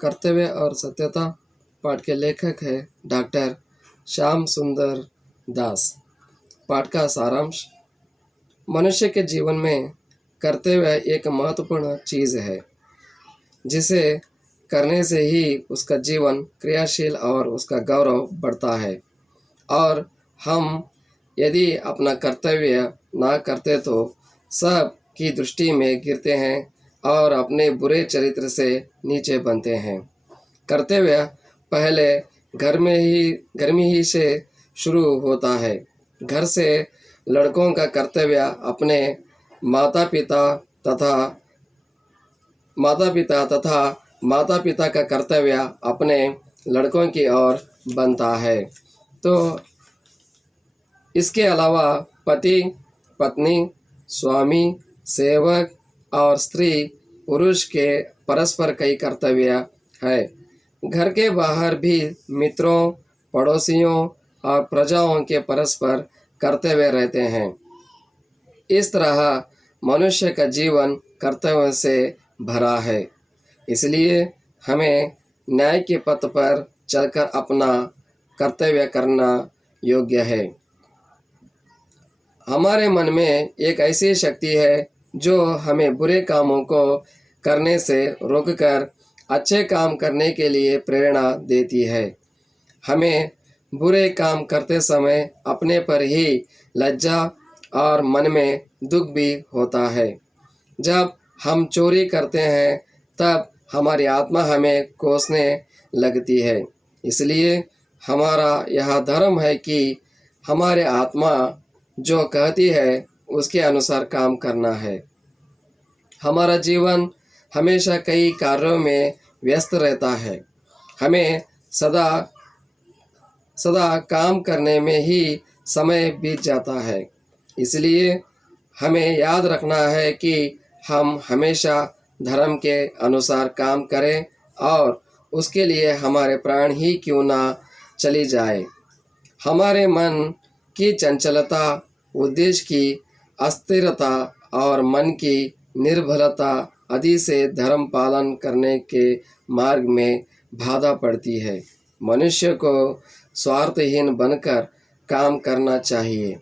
कर्तव्य और सत्यता पाठ के लेखक है डॉक्टर श्याम सुंदर दास। पाठ का सारांश। मनुष्य के जीवन में कर्तव्य एक महत्वपूर्ण चीज़ है जिसे करने से ही उसका जीवन क्रियाशील और उसका गौरव बढ़ता है। और हम यदि अपना कर्तव्य ना करते तो सब की दृष्टि में गिरते हैं और अपने बुरे चरित्र से नीचे बनते हैं। कर्तव्य पहले घर में ही से शुरू होता है। घर से लड़कों का कर्तव्य अपने माता पिता तथा माता पिता का कर्तव्य अपने लड़कों की ओर बनता है। तो इसके अलावा पति पत्नी स्वामी सेवक और स्त्री पुरुष के परस्पर कई कर्तव्य है। घर के बाहर भी मित्रों पड़ोसियों और प्रजाओं के परस्पर कर्तव्य रहते हैं। इस तरह मनुष्य का जीवन कर्तव्य से भरा है। इसलिए हमें न्याय के पथ पर चलकर अपना कर्तव्य करना योग्य है। हमारे मन में एक ऐसी शक्ति है जो हमें बुरे कामों को करने से रोककर अच्छे काम करने के लिए प्रेरणा देती है। हमें बुरे काम करते समय अपने पर ही लज्जा और मन में दुख भी होता है। जब हम चोरी करते हैं तब हमारी आत्मा हमें कोसने लगती है। इसलिए हमारा यह धर्म है कि हमारे आत्मा जो कहती है उसके अनुसार काम करना है। हमारा जीवन हमेशा कई कार्यों में व्यस्त रहता है। हमें सदा काम करने में ही समय बीत जाता है। इसलिए हमें याद रखना है कि हम हमेशा धर्म के अनुसार काम करें और उसके लिए हमारे प्राण ही क्यों ना चली जाए। हमारे मन की चंचलता, उद्देश्य की अस्थिरता और मन की निर्भरता आदि से धर्म पालन करने के मार्ग में बाधा पड़ती है। मनुष्य को स्वार्थहीन बनकर काम करना चाहिए।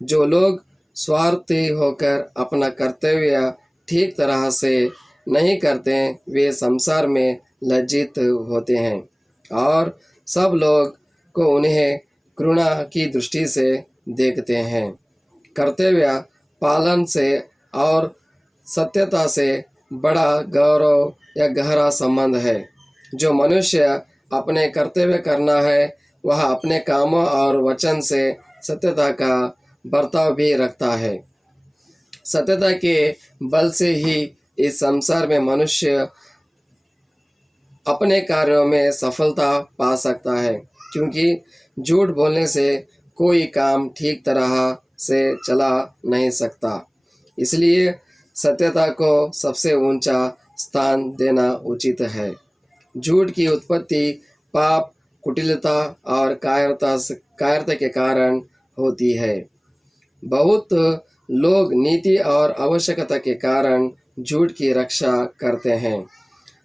जो लोग स्वार्थी होकर अपना कर्तव्य ठीक तरह से नहीं करते वे संसार में लज्जित होते हैं और सब लोग को उन्हें घृणा की दृष्टि से देखते हैं। कर्तव्य पालन से और सत्यता से बड़ा गौरव या गहरा संबंध है। जो मनुष्य अपने कर्तव्य करना है वह अपने कामों और वचन से सत्यता का बर्ताव भी रखता है। सत्यता के बल से ही इस संसार में मनुष्य अपने कार्यों में सफलता पा सकता है, क्योंकि झूठ बोलने से कोई काम ठीक तरह से चला नहीं सकता। इसलिए सत्यता को सबसे ऊंचा स्थान देना उचित है। झूठ की उत्पत्ति पाप, कुटिलता और कायरता के कारण होती है। बहुत लोग नीति और आवश्यकता के कारण झूठ की रक्षा करते हैं।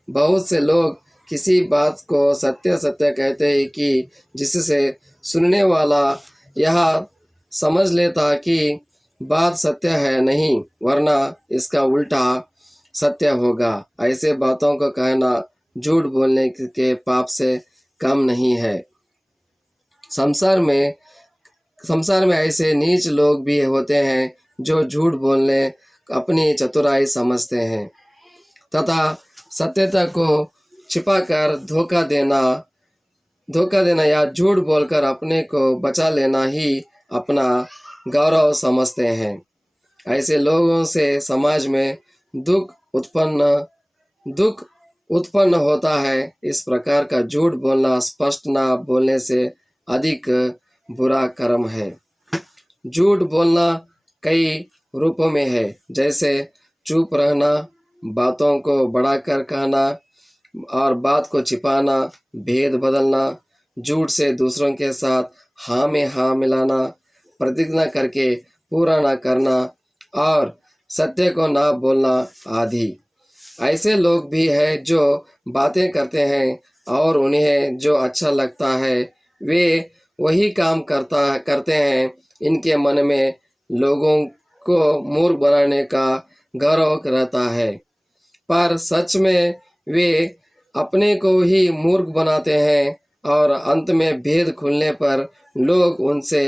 बहुत से लोग किसी बात को सत्य कहते हैं कि जिससे सुनने वाला यह समझ लेता कि बात सत्य है नहीं, वरना इसका उल्टा सत्य होगा। ऐसे बातों को कहना झूठ बोलने के पाप से कम नहीं है। संसार में ऐसे नीच लोग भी होते हैं जो झूठ बोलने अपनी चतुराई समझते हैं तथा सत्यता को छिपाकर धोखा देना या झूठ बोलकर अपने को बचा लेना ही अपना गौरव समझते हैं। ऐसे लोगों से समाज में दुख उत्पन्न होता है। इस प्रकार का झूठ बोलना स्पष्ट ना बोलने से अधिक बुरा कर्म है। झूठ बोलना कई रूपों में है, जैसे चुप रहना, बातों को बढ़ाकर कहना और बात को छिपाना, भेद बदलना, झूठ से दूसरों के साथ हाँ में हाँ मिलाना, प्रतिज्ञा करके पूरा ना करना और सत्य को ना बोलना आदि। ऐसे लोग भी हैं जो बातें करते हैं और उन्हें जो अच्छा लगता है वे वही काम करते हैं। इनके मन में लोगों को मूर्ख बनाने का गौरव रहता है, पर सच में वे अपने को ही मूर्ख बनाते हैं और अंत में भेद खुलने पर लोग उनसे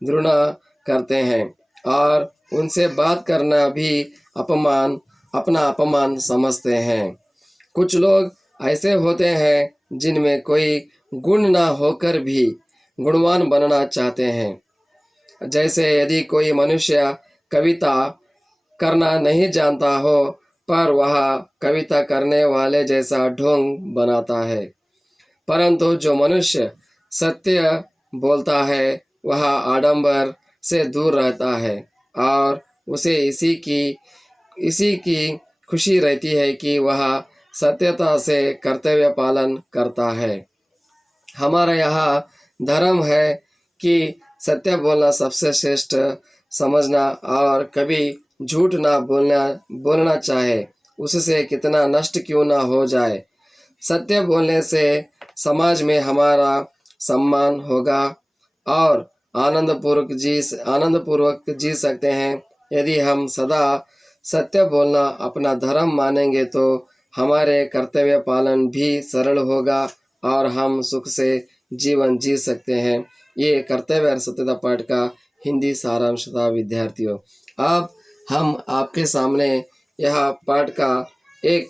घृणा करते हैं और उनसे बात करना भी अपना अपमान समझते हैं। कुछ लोग ऐसे होते हैं जिनमें कोई गुण ना होकर भी गुणवान बनना चाहते हैं। जैसे यदि कोई मनुष्य कविता करना नहीं जानता हो पर वह कविता करने वाले जैसा ढोंग बनाता है, परंतु जो मनुष्य सत्य बोलता है वह आडंबर से दूर रहता है और उसे इसी की खुशी रहती है कि वह सत्यता से कर्तव्य पालन करता है। हमारा यहाँ धर्म है कि सत्य बोलना सबसे श्रेष्ठ समझना और कभी झूठ ना बोलना चाहे उससे कितना नष्ट क्यों ना हो जाए। सत्य बोलने से समाज में हमारा सम्मान होगा और आनंदपूर्वक जी सकते हैं। यदि हम सदा सत्य बोलना अपना धर्म मानेंगे तो हमारे कर्तव्य पालन भी सरल होगा और हम सुख से जीवन जी सकते हैं। ये कर्तव्य और सत्यता पाठ का हिंदी सारांश था विद्यार्थियों। अब हम आपके सामने यह पाठ का एक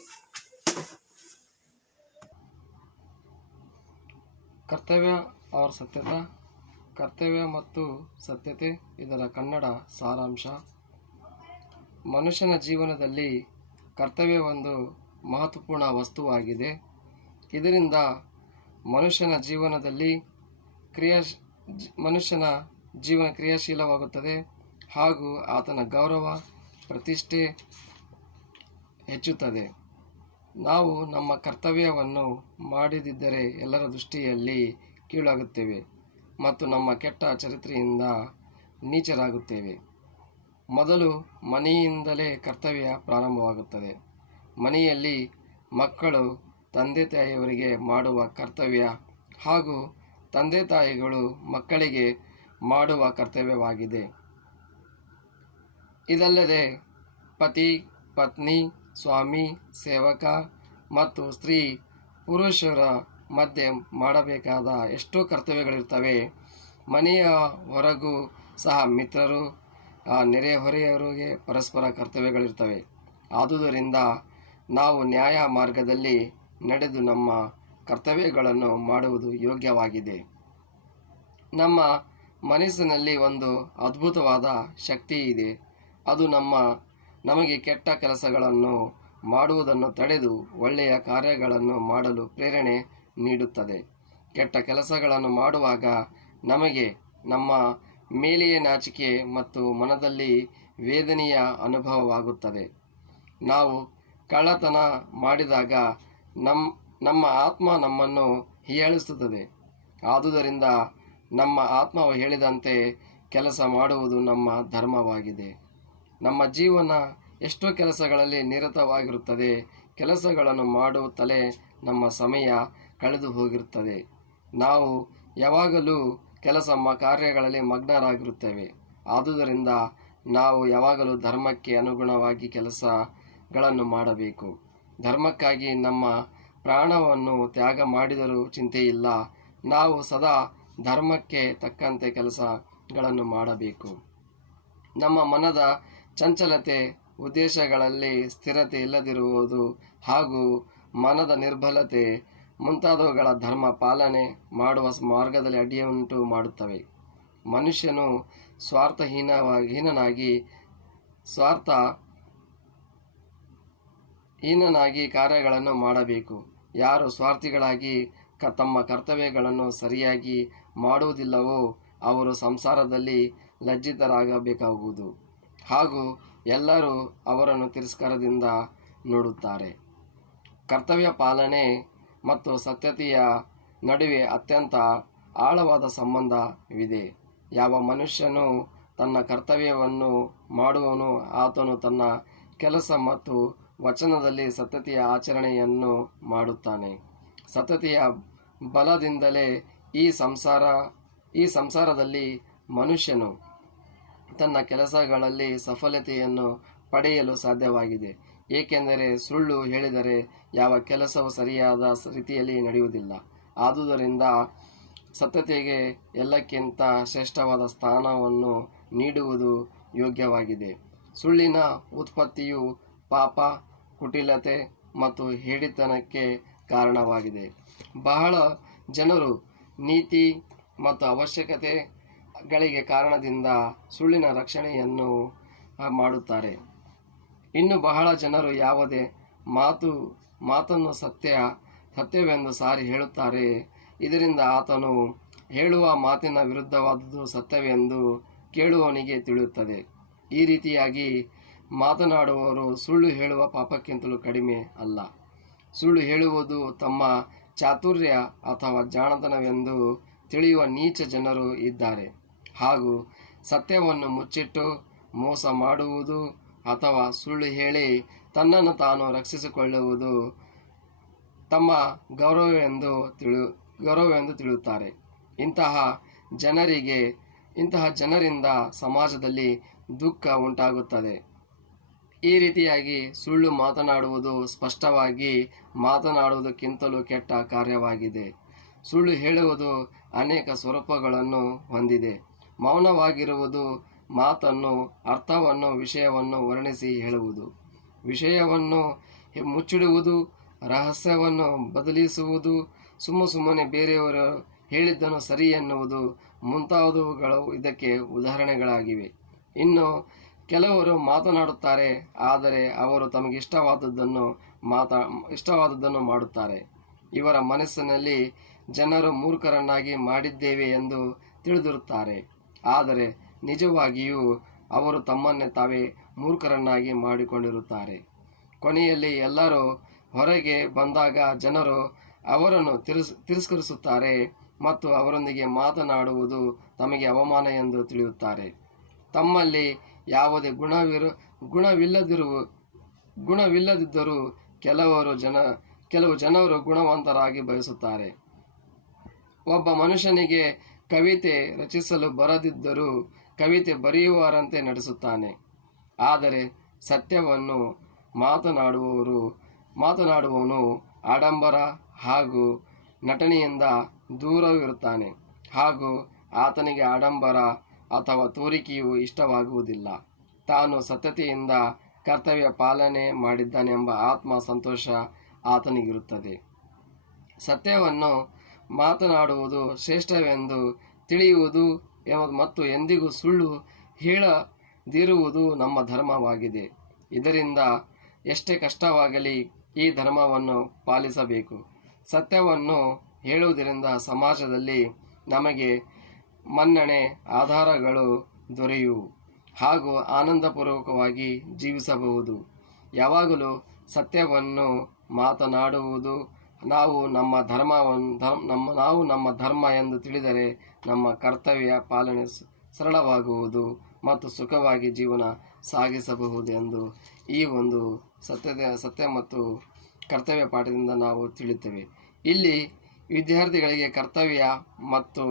ಕರ್ತವ್ಯ और ಸತ್ಯತಾ ಕರ್ತವ್ಯ ಮತ್ತು ಸತ್ಯತೆ ಇದರ ಕನ್ನಡ ಸಾರಾಂಶ. ಮನುಷ್ಯನ ಜೀವನದಲ್ಲಿ ಕರ್ತವ್ಯ ಒಂದು ಮಹತ್ವಪೂರ್ಣ ವಸ್ತುವಾಗಿದೆ. ಇದರಿಂದ ಮನುಷ್ಯನ ಜೀವನ ಕ್ರಿಯಾಶೀಲವಾಗುತ್ತದೆ ಹಾಗೂ ಆತನ ಗೌರವ ಪ್ರತಿಷ್ಠೆ ಹೆಚ್ಚುತ್ತದೆ. ನಾವು ನಮ್ಮ ಕರ್ತವ್ಯವನ್ನು ಮಾಡದಿದ್ದರೆ ಎಲ್ಲರ ದೃಷ್ಟಿಯಲ್ಲಿ ಕೀಳಾಗುತ್ತೇವೆ ಮತ್ತು ನಮ್ಮ ಕೆಟ್ಟ ಚರಿತ್ರೆಯಿಂದ ನೀಚರಾಗುತ್ತೇವೆ. ಮೊದಲು ಮನೆಯಿಂದಲೇ ಕರ್ತವ್ಯ ಪ್ರಾರಂಭವಾಗುತ್ತದೆ. ಮನೆಯಲ್ಲಿ ಮಕ್ಕಳು ತಂದೆ ತಾಯಿಯವರಿಗೆ ಮಾಡುವ ಕರ್ತವ್ಯ ಹಾಗೂ ತಂದೆ ತಾಯಿಗಳು ಮಕ್ಕಳಿಗೆ ಮಾಡುವ ಕರ್ತವ್ಯವಾಗಿದೆ. ಇದಲ್ಲದೆ ಪತಿ ಪತ್ನಿ ಸ್ವಾಮಿ ಸೇವಕ ಮತ್ತು ಸ್ತ್ರೀ ಪುರುಷರ ಮಧ್ಯೆ ಮಾಡಬೇಕಾದ ಎಷ್ಟೋ ಕರ್ತವ್ಯಗಳಿರ್ತವೆ. ಮನೆಯ ಹೊರಗೂ ಸಹ ಮಿತ್ರರು ನೆರೆಹೊರೆಯವರಿಗೆ ಪರಸ್ಪರ ಕರ್ತವ್ಯಗಳಿರ್ತವೆ. ಆದುದರಿಂದ ನಾವು ನ್ಯಾಯ ಮಾರ್ಗದಲ್ಲಿ ನಡೆದು ನಮ್ಮ ಕರ್ತವ್ಯಗಳನ್ನು ಮಾಡುವುದು ಯೋಗ್ಯವಾಗಿದೆ. ನಮ್ಮ ಮನಸ್ಸಿನಲ್ಲಿ ಒಂದು ಅದ್ಭುತವಾದ ಶಕ್ತಿ ಇದೆ. ಅದು ನಮಗೆ ಕೆಟ್ಟ ಕೆಲಸಗಳನ್ನು ಮಾಡುವುದನ್ನು ತಡೆದು ಒಳ್ಳೆಯ ಕಾರ್ಯಗಳನ್ನು ಮಾಡಲು ಪ್ರೇರಣೆ ನೀಡುತ್ತದೆ. ಕೆಟ್ಟ ಕೆಲಸಗಳನ್ನು ಮಾಡುವಾಗ ನಮಗೆ ನಮ್ಮ ಮೇಲೆಯೇ ನಾಚಿಕೆ ಮತ್ತು ಮನದಲ್ಲಿ ವೇದನೆಯ ಅನುಭವವಾಗುತ್ತದೆ. ನಾವು ಕಳ್ಳತನ ಮಾಡಿದಾಗ ನಮ್ಮ ಆತ್ಮ ನಮ್ಮನ್ನು ಹೀಯಾಳಿಸುತ್ತದೆ. ಆದುದರಿಂದ ನಮ್ಮ ಆತ್ಮವು ಹೇಳಿದಂತೆ ಕೆಲಸ ಮಾಡುವುದು ನಮ್ಮ ಧರ್ಮವಾಗಿದೆ. ನಮ್ಮ ಜೀವನ ಎಷ್ಟೋ ಕೆಲಸಗಳಲ್ಲಿ ನಿರತವಾಗಿರುತ್ತದೆ. ಕೆಲಸಗಳನ್ನು ಮಾಡುತ್ತಲೇ ನಮ್ಮ ಸಮಯ ಕಳೆದು ಹೋಗಿರುತ್ತದೆ. ನಾವು ಯಾವಾಗಲೂ ಕಾರ್ಯಗಳಲ್ಲಿ ಮಗ್ನರಾಗಿರುತ್ತೇವೆ. ಆದುದರಿಂದ ನಾವು ಯಾವಾಗಲೂ ಧರ್ಮಕ್ಕೆ ಅನುಗುಣವಾಗಿ ಕೆಲಸಗಳನ್ನು ಮಾಡಬೇಕು. ಧರ್ಮಕ್ಕಾಗಿ ನಮ್ಮ ಪ್ರಾಣವನ್ನು ತ್ಯಾಗ ಮಾಡಿದರೂ ಚಿಂತೆಯಿಲ್ಲ. ನಾವು ಸದಾ ಧರ್ಮಕ್ಕೆ ತಕ್ಕಂತೆ ಕೆಲಸಗಳನ್ನು ಮಾಡಬೇಕು. ನಮ್ಮ ಮನದ ಚಂಚಲತೆ, ಉದ್ದೇಶಗಳಲ್ಲಿ ಸ್ಥಿರತೆ ಇಲ್ಲದಿರುವುದು ಹಾಗೂ ಮನದ ನಿರ್ಬಲತೆ ಮುಂತಾದವುಗಳ ಧರ್ಮ ಪಾಲನೆ ಮಾಡುವ ಮಾರ್ಗದಲ್ಲಿ ಅಡ್ಡಿಯುಂಟು ಮಾಡುತ್ತವೆ. ಮನುಷ್ಯನು ಸ್ವಾರ್ಥಹೀನನಾಗಿ ಕಾರ್ಯಗಳನ್ನು ಮಾಡಬೇಕು. ಯಾರು ಸ್ವಾರ್ಥಿಗಳಾಗಿ ತಮ್ಮ ಕರ್ತವ್ಯಗಳನ್ನು ಸರಿಯಾಗಿ ಮಾಡುವುದಿಲ್ಲವೋ ಅವರು ಸಂಸಾರದಲ್ಲಿ ಲಜ್ಜಿತರಾಗಬೇಕಾಗುವುದು ಹಾಗೂ ಎಲ್ಲರೂ ಅವರನ್ನು ತಿರಸ್ಕಾರದಿಂದ ನೋಡುತ್ತಾರೆ. ಕರ್ತವ್ಯ ಪಾಲನೆ ಮತ್ತು ಸತ್ಯತೆಯ ನಡುವೆ ಅತ್ಯಂತ ಆಳವಾದ ಸಂಬಂಧವಿದೆ. ಯಾವ ಮನುಷ್ಯನು ತನ್ನ ಕರ್ತವ್ಯವನ್ನು ಮಾಡುವನೋ ಆತನು ತನ್ನ ಕೆಲಸ ಮತ್ತು ವಚನದಲ್ಲಿ ಸತತೆಯ ಆಚರಣೆಯನ್ನು ಮಾಡುತ್ತಾನೆ. ಸತತೆಯ ಬಲದಿಂದಲೇ ಈ ಸಂಸಾರದಲ್ಲಿ ಮನುಷ್ಯನು ತನ್ನ ಕೆಲಸಗಳಲ್ಲಿ ಸಫಲತೆಯನ್ನು ಪಡೆಯಲು ಸಾಧ್ಯವಾಗಿದೆ. ಏಕೆಂದರೆ ಸುಳ್ಳು ಹೇಳಿದರೆ ಯಾವ ಕೆಲಸವೂ ಸರಿಯಾದ ರೀತಿಯಲ್ಲಿ ನಡೆಯುವುದಿಲ್ಲ. ಆದುದರಿಂದ ಸತತೆಗೆ ಎಲ್ಲಕ್ಕಿಂತ ಶ್ರೇಷ್ಠವಾದ ಸ್ಥಾನವನ್ನು ನೀಡುವುದು ಯೋಗ್ಯವಾಗಿದೆ. ಸುಳ್ಳಿನ ಉತ್ಪತ್ತಿಯು ಪಾಪ, ಕುಟಿಲತೆ ಮತ್ತು ಹೇಡಿತನಕ್ಕೆ ಕಾರಣವಾಗಿದೆ. ಬಹಳ ಜನರು ನೀತಿ ಮತ್ತು ಅವಶ್ಯಕತೆಗಳಿಗೆ ಕಾರಣದಿಂದ ಸುಳ್ಳಿನ ರಕ್ಷಣೆಯನ್ನು ಮಾಡುತ್ತಾರೆ. ಇನ್ನು ಬಹಳ ಜನರು ಯಾವುದೇ ಮಾತನ್ನು ಸತ್ಯವೆಂದು ಸಾರಿ ಹೇಳುತ್ತಾರೆ. ಇದರಿಂದ ಆತನು ಹೇಳುವ ಮಾತಿನ ವಿರುದ್ಧವಾದುದು ಸತ್ಯವೆಂದು ಕೇಳುವವನಿಗೆ ತಿಳಿಯುತ್ತದೆ. ಈ ರೀತಿಯಾಗಿ ಮಾತನಾಡುವವರು ಸುಳ್ಳು ಹೇಳುವ ಪಾಪಕ್ಕಿಂತಲೂ ಕಡಿಮೆ ಅಲ್ಲ. ಸುಳ್ಳು ಹೇಳುವುದು ತಮ್ಮ ಚಾತುರ್ಯ ಅಥವಾ ಜಾಣತನವೆಂದು ತಿಳಿಯುವ ನೀಚ ಜನರು ಇದ್ದಾರೆ. ಹಾಗೂ ಸತ್ಯವನ್ನು ಮುಚ್ಚಿಟ್ಟು ಮೋಸ ಮಾಡುವುದು ಅಥವಾ ಸುಳ್ಳು ಹೇಳಿ ತನ್ನನ್ನು ತಾನು ರಕ್ಷಿಸಿಕೊಳ್ಳುವುದು ತಮ್ಮ ಗೌರವವೆಂದು ತಿಳಿಯುತ್ತಾರೆ. ಇಂತಹ ಜನರಿಂದ ಸಮಾಜದಲ್ಲಿ ದುಃಖ ಉಂಟಾಗುತ್ತದೆ. ಈ ರೀತಿಯಾಗಿ ಸುಳ್ಳು ಮಾತನಾಡುವುದು ಸ್ಪಷ್ಟವಾಗಿ ಮಾತನಾಡುವುದಕ್ಕಿಂತಲೂ ಕೆಟ್ಟ ಕಾರ್ಯವಾಗಿದೆ. ಸುಳ್ಳು ಹೇಳುವುದು ಅನೇಕ ಸ್ವರೂಪಗಳನ್ನು ಹೊಂದಿದೆ. ಮೌನವಾಗಿರುವುದು ಮಾತನ್ನು, ಅರ್ಥವನ್ನು, ವಿಷಯವನ್ನು ವರ್ಣಿಸಿ ಹೇಳುವುದು, ವಿಷಯವನ್ನು ಮುಚ್ಚಿಡುವುದು, ರಹಸ್ಯವನ್ನು ಬದಲಿಸುವುದು, ಸುಮ್ಮನೆ ಬೇರೆಯವರು ಹೇಳಿದ್ದನ್ನು ಸರಿ ಎನ್ನುವುದು ಮುಂತಾದವುಗಳು ಇದಕ್ಕೆ ಉದಾಹರಣೆಗಳಾಗಿವೆ. ಇನ್ನು ಕೆಲವರು ಮಾತನಾಡುತ್ತಾರೆ, ಆದರೆ ಅವರು ತಮಗೆ ಇಷ್ಟವಾದದ್ದನ್ನು ಮಾಡುತ್ತಾರೆ. ಇವರ ಮನಸ್ಸಿನಲ್ಲಿ ಜನರು ಮೂರ್ಖರನ್ನಾಗಿ ಮಾಡಿದ್ದೇವೆ ಎಂದು ತಿಳಿದಿರುತ್ತಾರೆ. ಆದರೆ ನಿಜವಾಗಿಯೂ ಅವರು ತಮ್ಮನ್ನೇ ತಾವೇ ಮೂರ್ಖರನ್ನಾಗಿ ಮಾಡಿಕೊಂಡಿರುತ್ತಾರೆ. ಕೊನೆಯಲ್ಲಿ ಎಲ್ಲರೂ ಹೊರಗೆ ಬಂದಾಗ ಜನರು ಅವರನ್ನು ತಿರಸ್ಕರಿಸುತ್ತಾರೆ ಮತ್ತು ಅವರೊಂದಿಗೆ ಮಾತನಾಡುವುದು ತಮಗೆ ಅವಮಾನ ಎಂದು ತಿಳಿಯುತ್ತಾರೆ. ತಮ್ಮಲ್ಲಿ ಯಾವುದೇ ಗುಣವಿಲ್ಲದಿದ್ದರೂ ಕೆಲವು ಜನರು ಗುಣವಂತರಾಗಿ ಬಯಸುತ್ತಾರೆ. ಒಬ್ಬ ಮನುಷ್ಯನಿಗೆ ಕವಿತೆ ರಚಿಸಲು ಬರದಿದ್ದರೂ ಕವಿತೆ ಬರೆಯುವವರಂತೆ ನಟಿಸುತ್ತಾನೆ. ಆದರೆ ಸತ್ಯವನ್ನು ಮಾತನಾಡುವವನು ಆಡಂಬರ ಹಾಗೂ ನಟನೆಯಿಂದ ದೂರವಿರುತ್ತಾನೆ. ಹಾಗೂ ಆತನಿಗೆ ಆಡಂಬರ ಅಥವಾ ತೋರಿಕೆಯು ಇಷ್ಟವಾಗುವುದಿಲ್ಲ. ತಾನು ಸತ್ಯತೆಯಿಂದ ಕರ್ತವ್ಯ ಪಾಲನೆ ಮಾಡಿದ್ದಾನೆಂಬ ಆತ್ಮ ಸಂತೋಷ ಆತನಿಗಿರುತ್ತದೆ. ಸತ್ಯವನ್ನು ಮಾತನಾಡುವುದು ಶ್ರೇಷ್ಠವೆಂದು ತಿಳಿಯುವುದು ಮತ್ತು ಎಂದಿಗೂ ಸುಳ್ಳು ಹೇಳದಿರುವುದು ನಮ್ಮ ಧರ್ಮವಾಗಿದೆ. ಇದರಿಂದ ಎಷ್ಟೇ ಕಷ್ಟವಾಗಲಿ ಈ ಧರ್ಮವನ್ನು ಪಾಲಿಸಬೇಕು. ಸತ್ಯವನ್ನು ಹೇಳುವುದರಿಂದ ಸಮಾಜದಲ್ಲಿ ನಮಗೆ ಮನ್ನಣೆ, ಆಧಾರಗಳು ದೊರೆಯುವು ಹಾಗೂ ಆನಂದಪೂರ್ವಕವಾಗಿ ಜೀವಿಸಬಹುದು. ಯಾವಾಗಲೂ ಸತ್ಯವನ್ನು ಮಾತನಾಡುವುದು ನಾವು ನಮ್ಮ ಧರ್ಮ ಎಂದು ತಿಳಿದರೆ ನಮ್ಮ ಕರ್ತವ್ಯ ಪಾಲನೆ ಸರಳವಾಗುವುದು ಮತ್ತು ಸುಖವಾಗಿ ಜೀವನ ಸಾಗಿಸಬಹುದೆಂದು ಈ ಒಂದು ಸತ್ಯ ಮತ್ತು ಕರ್ತವ್ಯ ಪಾಠದಿಂದ ನಾವು ತಿಳಿಯುತ್ತೇವೆ. ಇಲ್ಲಿ ವಿದ್ಯಾರ್ಥಿಗಳಿಗೆ ಕರ್ತವ್ಯ ಮತ್ತು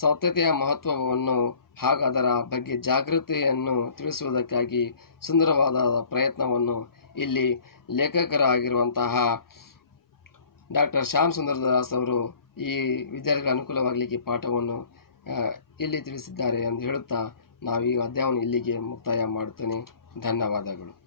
ಸೌತ್ಯತೆಯ ಮಹತ್ವವನ್ನು ಹಾಗೂ ಅದರ ಬಗ್ಗೆ ಜಾಗೃತಿಯನ್ನು ತಿಳಿಸುವುದಕ್ಕಾಗಿ ಸುಂದರವಾದ ಪ್ರಯತ್ನವನ್ನು ಇಲ್ಲಿ ಲೇಖಕರಾಗಿರುವಂತಹ ಡಾಕ್ಟರ್ ಶ್ಯಾಮ್ ಸುಂದರ್ ದಾಸ್ ಅವರು ಈ ವಿದ್ಯಾರ್ಥಿಗಳ ಅನುಕೂಲವಾಗಲಿಕ್ಕೆ ಪಾಠವನ್ನು ಇಲ್ಲಿ ತಿಳಿಸಿದ್ದಾರೆ ಎಂದು ಹೇಳುತ್ತಾ ನಾವು ಈ ಅಧ್ಯಾಯವನ್ನು ಇಲ್ಲಿಗೆ ಮುಕ್ತಾಯ ಮಾಡುತ್ತೇನೆ. ಧನ್ಯವಾದಗಳು.